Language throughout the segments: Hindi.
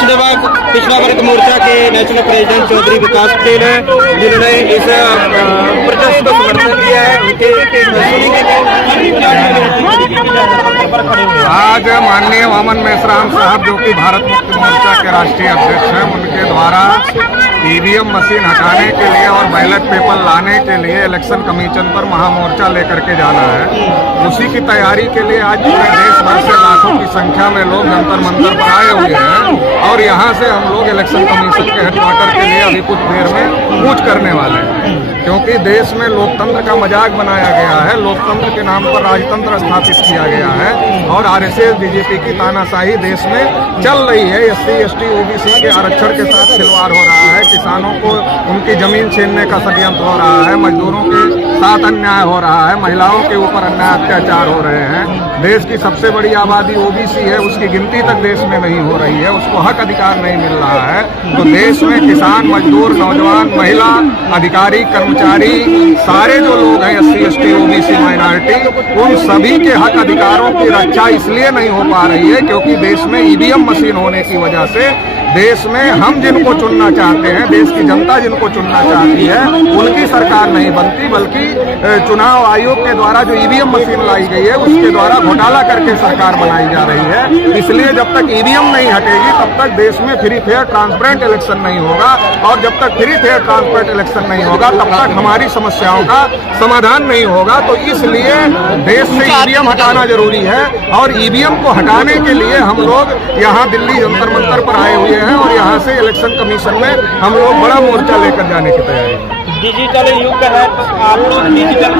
पिछड़ा वर्ग मोर्चा के नेशनल प्रेसिडेंट चौधरी विकास पटेल है, जिन्होंने इस प्रोटेस्ट को समर्थन किया है। आज माननीय वामन मेश्राम साहब, जो कि भारत मुक्ति मोर्चा के राष्ट्रीय अध्यक्ष हैं, उनके द्वारा ईवीएम मशीन हटाने के लिए और बैलेट पेपर लाने के लिए इलेक्शन कमीशन पर महामोर्चा लेकर के जाना है। उसी की तैयारी के लिए आज पूरे देश भर से लाखों की संख्या में लोग जंतर मंतर पर आए हुए हैं और यहाँ से हम लोग इलेक्शन कमीशन के हेडक्वार्टर के लिए अभी कुछ देर में कूच करने वाले हैं, क्योंकि देश में लोकतंत्र का मजाक बनाया गया है, लोकतंत्र के नाम पर राजतंत्र स्थापित किया गया है और आरएसएस बीजेपी की तानाशाही देश में चल रही है। एससी एसटी ओबीसी के आरक्षण के साथ खिलवाड़ हो रहा है, किसानों को उनकी जमीन छीनने का षड्यंत्र हो रहा है, मजदूरों के साथ अन्याय हो रहा है, महिलाओं के ऊपर अन्याय अत्याचार हो रहे हैं। देश की सबसे बड़ी आबादी ओबीसी है, उसकी गिनती तक देश में नहीं हो रही है, उसको हक अधिकार नहीं मिल रहा है। तो देश में किसान, मजदूर, नौजवान, महिला, अधिकारी, कर्मचारी, सारे जो लोग हैं एससी एसटी ओबीसी माइनॉरिटी, उन सभी के हक अधिकारों की रक्षा इसलिए नहीं हो पा रही है क्योंकि देश में ईवीएम मशीन होने की वजह से देश में हम जिनको चुनना चाहते हैं, देश की जनता जिनको चुनना चाहती है, उनकी सरकार नहीं बनती, बल्कि चुनाव आयोग के द्वारा जो ईवीएम मशीन लाई गई है उसके द्वारा घोटाला करके सरकार बनाई जा रही है। इसलिए जब तक ईवीएम नहीं हटेगी तब तक देश में फ्री फेयर ट्रांसपेरेंट इलेक्शन नहीं होगा और जब तक फ्री फेयर ट्रांसपेरेंट इलेक्शन नहीं होगा तब तक हमारी समस्याओं का समाधान नहीं होगा। तो इसलिए देश से ईवीएम हटाना जरूरी है और ईवीएम को हटाने के लिए हम लोग यहाँ दिल्ली जंतर मंतर पर आए हुए हैं और यहाँ से इलेक्शन कमीशन में हम लोग बड़ा मोर्चा लेकर जाने की तैयारी। डिजिटल युग है तो आप लोग डिजिटल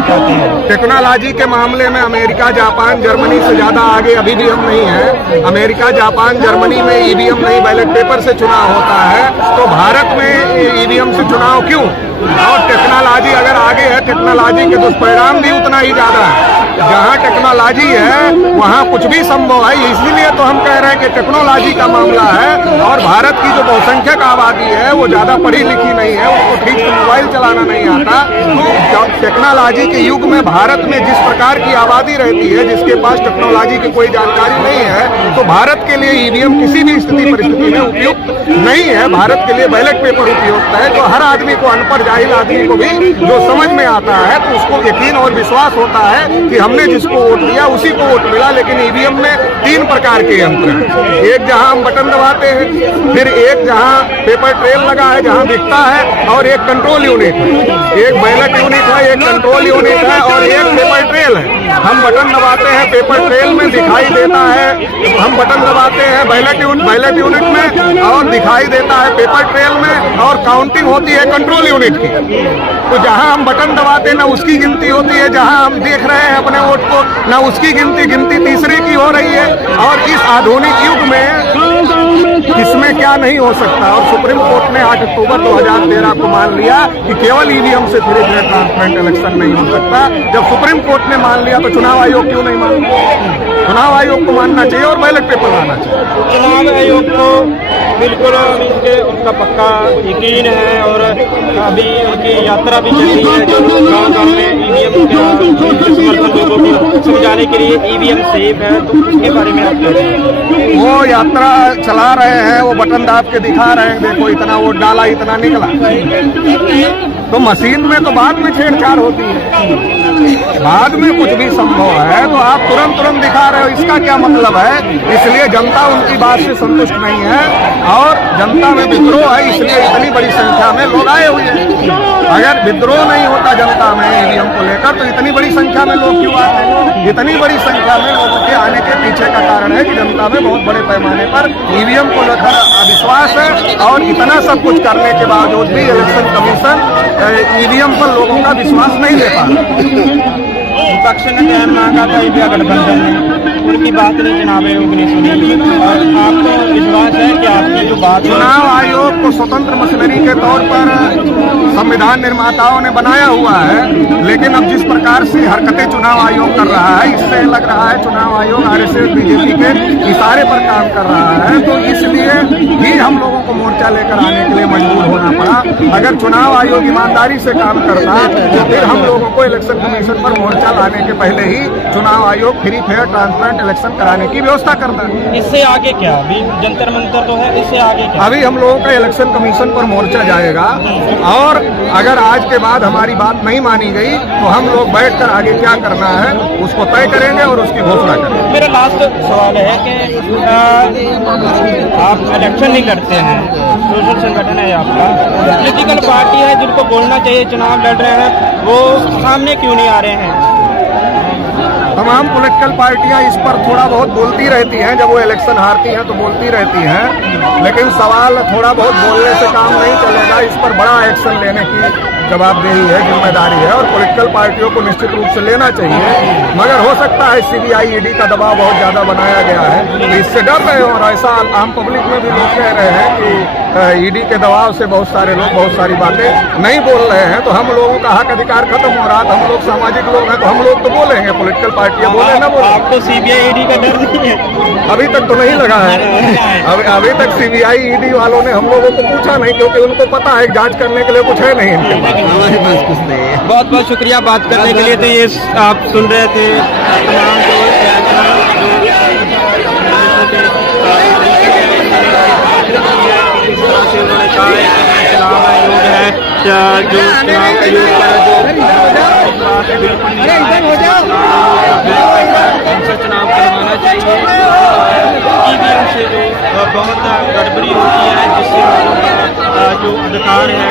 चाहते हैं। टेक्नोलॉजी के मामले में अमेरिका, जापान, जर्मनी से ज्यादा आगे अभी भी हम नहीं है। अमेरिका, जापान, जर्मनी में ईवीएम नहीं बैलेट पेपर से चुनाव होता है, तो भारत में ईवीएम से चुनाव क्यों? और टेक्नोलॉजी अगर आगे है, टेक्नोलॉजी के दुष्परिणाम भी उतना ही ज्यादा है। जहाँ टेक्नोलॉजी है वहाँ कुछ भी संभव है, इसीलिए तो हम कह रहे हैं कि टेक्नोलॉजी का मामला है और भारत की जो बहुसंख्यक आबादी है वो ज्यादा पढ़ी लिखी नहीं है, उसको ठीक से मोबाइल चलाना नहीं आता। तो टेक्नोलॉजी के युग में भारत में जिस प्रकार की आबादी रहती है, जिसके पास टेक्नोलॉजी की कोई जानकारी नहीं है, तो भारत के लिए ईवीएम किसी भी स्थिति परिस्थिति में उपयुक्त नहीं है। भारत के लिए बैलेट पेपर उपयुक्त है, जो हर आदमी को, अनपढ़ जाहिल आदमी को भी जो समझ में आता है तो उसको यकीन और विश्वास होता है कि हमने जिसको वोट दिया उसी को वोट मिला। लेकिन ईवीएम में 3 प्रकार के यंत्र हैं, एक जहां हम बटन दबाते हैं, फिर एक जहां पेपर ट्रेल लगा है जहां दिखता है, और एक कंट्रोल यूनिट है। एक बैलेट यूनिट है, एक कंट्रोल यूनिट है और एक पेपर ट्रेल है। हम बटन दबाते हैं, पेपर ट्रेल में दिखाई देता है, हम बटन दबाते हैं बैलेट यूनिट में और दिखाई देता है पेपर ट्रेल में, और काउंटिंग होती है कंट्रोल यूनिट की। तो जहां हम बटन दबाते हैं ना उसकी गिनती होती है, जहां हम देख रहे हैं अपने वोट को ना उसकी गिनती तीसरे की हो रही है। और इस आधुनिक युग में इसमें क्या नहीं हो सकता। और सुप्रीम कोर्ट ने 8 अक्टूबर 2013 को मान लिया कि केवल ईवीएम से फ्री फेयर ट्रांसपेरेंट इलेक्शन नहीं हो सकता। जब सुप्रीम कोर्ट ने मान लिया तो चुनाव आयोग क्यों नहीं मान लिया? चुनाव आयोग को मानना चाहिए और बैलेट पेपर लाना चाहिए। चुनाव आयोग को बिल्कुल उनका पक्का यकीन है और अभी उनकी यात्रा भी चली है, जो गाँव में ईवीएम समर्थन लोगों को समझाने के लिए ईवीएम सेफ है, तो उसके बारे में आप क्या कहेंगे? वो यात्रा चला रहे हैं, वो बटन दाब के दिखा रहे हैं, देखो इतना वोट डाला, इतना निकला। तो मशीन में तो बाद में छेड़छाड़ होती है, बाद में कुछ भी संभव है, तो आप तुरंत दिखा रहे हो, इसका क्या मतलब है? इसलिए जनता उनकी बात से संतुष्ट नहीं है और जनता में विद्रोह है, इसलिए इतनी बड़ी संख्या में लोग आए हुए हैं। अगर विद्रोह नहीं होता जनता में ईवीएम को लेकर तो इतनी बड़ी संख्या में लोग क्यों आते हैं? इतनी बड़ी संख्या में लोगों के आने के पीछे का कारण है कि जनता में बहुत बड़े पैमाने पर ईवीएम को लेकर अविश्वास है और इतना सब कुछ करने के बावजूद भी इलेक्शन कमीशन ईवीएम पर लोगों का विश्वास नहीं ले पा रहा। विपक्ष ने बयान मांगा था इंडिया गठबंधन ने, उनकी बात नहीं चुनाव आयोग ने सुनी और आपको विश्वास है कि आपकी जो बात, चुनाव आयोग को स्वतंत्र मशीनरी के तौर पर संविधान निर्माताओं ने बनाया हुआ है, लेकिन अब जिस प्रकार से हरकतें चुनाव आयोग कर रहा है, इससे लग रहा है चुनाव आयोग आरएसएस बीजेपी के इशारे पर काम कर रहा है। तो इसलिए भी हम लोगों को को मोर्चा लेकर आने के लिए मजबूर होना पड़ा। अगर चुनाव आयोग ईमानदारी से काम करता तो फिर हम लोगों को इलेक्शन कमीशन पर मोर्चा लाने के पहले ही चुनाव आयोग फ्री फेयर ट्रांसपेरेंट इलेक्शन कराने की व्यवस्था करता है। इससे आगे क्या? अभी जंतर मंतर तो है, इससे आगे क्या? अभी हम लोगों का इलेक्शन कमीशन पर मोर्चा जाएगा और अगर आज के बाद हमारी बात नहीं मानी गई तो हम लोग बैठकर आगे क्या करना है उसको तय करेंगे और उसकी घोषणा करेंगे। मेरा लास्ट सवाल है कि आप इलेक्शन नहीं लड़ते हैं, सोशल संगठन है आपका, पॉलिटिकल पार्टी है जिनको बोलना चाहिए चुनाव लड़ रहे हैं, वो सामने क्यों नहीं आ रहे हैं? तमाम पॉलिटिकल पार्टियां इस पर थोड़ा बहुत बोलती रहती हैं, जब वो इलेक्शन हारती हैं तो बोलती रहती हैं, लेकिन सवाल थोड़ा बहुत बोलने से काम नहीं चलेगा। इस पर बड़ा एक्शन लेने की जवाबदेही है, जिम्मेदारी है और पॉलिटिकल पार्टियों को निश्चित रूप से लेना चाहिए। मगर हो सकता है सीबीआई ईडी का दबाव बहुत ज्यादा बनाया गया है, तो इससे डर रहे हो और ऐसा आम पब्लिक में भी लोग कह रहे हैं कि ईडी के दबाव से बहुत सारे लोग बहुत सारी बातें नहीं बोल रहे हैं। तो हम लोगों का हक अधिकार खत्म हो रहा था, हम लोग सामाजिक लोग हैं तो हम लोग तो बोलेंगे, पॉलिटिकल पार्टियां बोले ना बोले। आपको सीबीआई ईडी का डर नहीं है? अभी तक तो नहीं लगा है, अभी तक सीबीआई ईडी वालों ने हम लोगों को पूछा नहीं, क्योंकि उनको पता है जांच करने के लिए कुछ है नहीं इनके पास। बहुत बहुत शुक्रिया बात करने के लिए। तो ये आप सुन रहे थे तमाम जो उन्होंने कहा है कि चुनाव आयोग है जो चुनाव आयोग पर जो बिल्कुल चुनाव करवाना चाहिए, ईवीएम से जो बहुत गड़बड़ी होती है जिससे जो अधिकार है